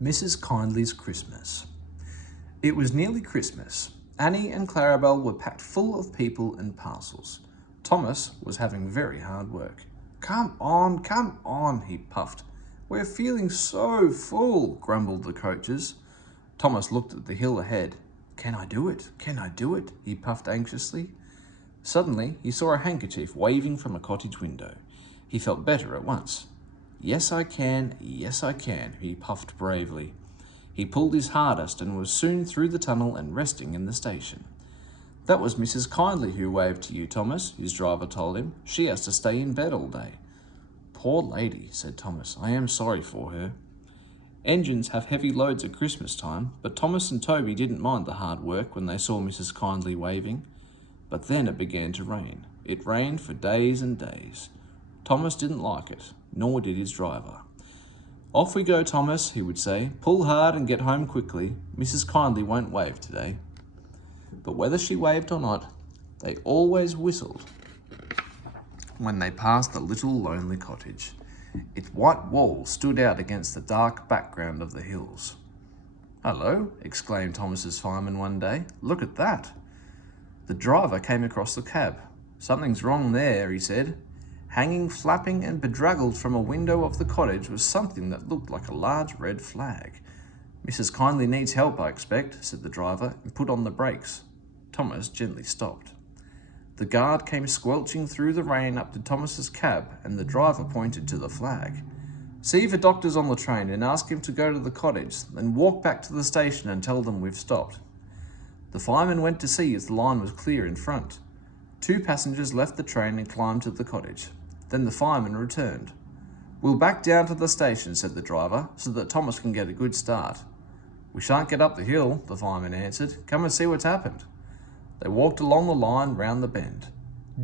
Mrs. Kindly's Christmas. It was nearly Christmas. Annie and Clarabelle were packed full of people and parcels. Thomas was having very hard work. Come on, he puffed. We're feeling so full, grumbled the coaches. Thomas looked at the hill ahead. Can I do it? Can I do it? He puffed anxiously. Suddenly, he saw a handkerchief waving from a cottage window. He felt better at once. Yes, I can, he puffed bravely. He pulled his hardest and was soon through the tunnel and resting in the station. That was Mrs. Kindly who waved to you, Thomas, his driver told him. She has to stay in bed all day. Poor lady, said Thomas. I am sorry for her. Engines have heavy loads at Christmas time, but Thomas and Toby didn't mind the hard work when they saw Mrs. Kindly waving. But then it began to rain. It rained for days and days. Thomas didn't like it, nor did his driver. Off we go, Thomas, he would say. Pull hard and get home quickly. Mrs. Kindly won't wave today. But whether she waved or not, they always whistled when they passed the little lonely cottage. Its white walls stood out against the dark background of the hills. Hello, exclaimed Thomas's fireman one day. Look at that. The driver came across the cab. Something's wrong there, he said. Hanging, flapping and bedraggled from a window of the cottage was something that looked like a large red flag. Mrs. Kindly needs help, I expect, said the driver, and put on the brakes. Thomas gently stopped. The guard came squelching through the rain up to Thomas's cab, and the driver pointed to the flag. See if a doctor's on the train and ask him to go to the cottage, then walk back to the station and tell them we've stopped. The fireman went to see if the line was clear in front. 2 passengers left the train and climbed to the cottage. Then the fireman returned. We'll back down to the station, said the driver, so that Thomas can get a good start. We shan't get up the hill, the fireman answered. Come and see what's happened. They walked along the line round the bend.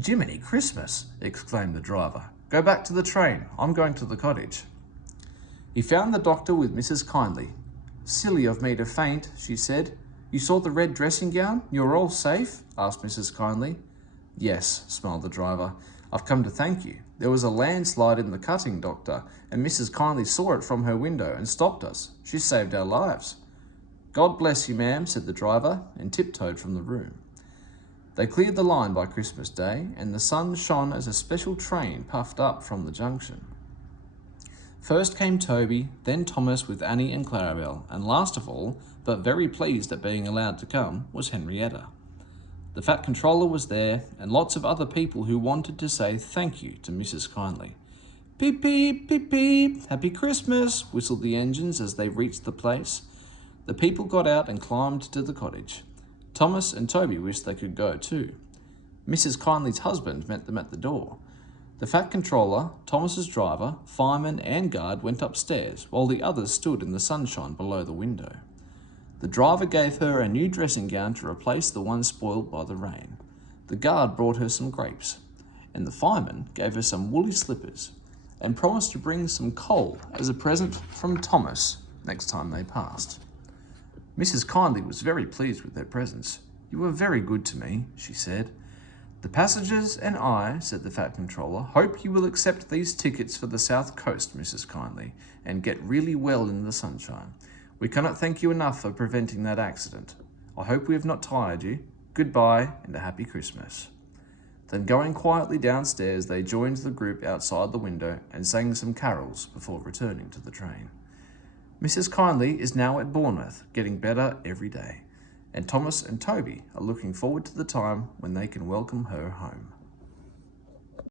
Jiminy Christmas, exclaimed the driver. Go back to the train. I'm going to the cottage. He found the doctor with Mrs. Kindly. Silly of me to faint, she said. You saw the red dressing gown? You're all safe? Asked Mrs. Kindly. Yes, smiled the driver. I've come to thank you. There was a landslide in the cutting, Doctor, and Mrs. Kindly saw it from her window and stopped us. She saved our lives. God bless you, ma'am, said the driver, and tiptoed from the room. They cleared the line by Christmas Day, and the sun shone as a special train puffed up from the junction. First came Toby, then Thomas with Annie and Clarabelle, and last of all, but very pleased at being allowed to come, was Henrietta. The Fat Controller was there, and lots of other people who wanted to say thank you to Mrs. Kindly. Beep, beep, beep, beep, Happy Christmas, whistled the engines as they reached the place. The people got out and climbed to the cottage. Thomas and Toby wished they could go too. Mrs. Kindly's husband met them at the door. The Fat Controller, Thomas's driver, fireman and guard went upstairs, while the others stood in the sunshine below the window. The driver gave her a new dressing gown to replace the one spoiled by the rain. The guard brought her some grapes, and the fireman gave her some woolly slippers, and promised to bring some coal as a present from Thomas next time they passed. Mrs. Kindly was very pleased with their presents. You were very good to me, she said. The passengers and I, said the Fat Controller, hope you will accept these tickets for the South Coast, Mrs. Kindly, and get really well in the sunshine. We cannot thank you enough for preventing that accident. I hope we have not tired you. Goodbye and a happy Christmas. Then going quietly downstairs, they joined the group outside the window and sang some carols before returning to the train. Mrs. Kindly is now at Bournemouth, getting better every day, and Thomas and Toby are looking forward to the time when they can welcome her home.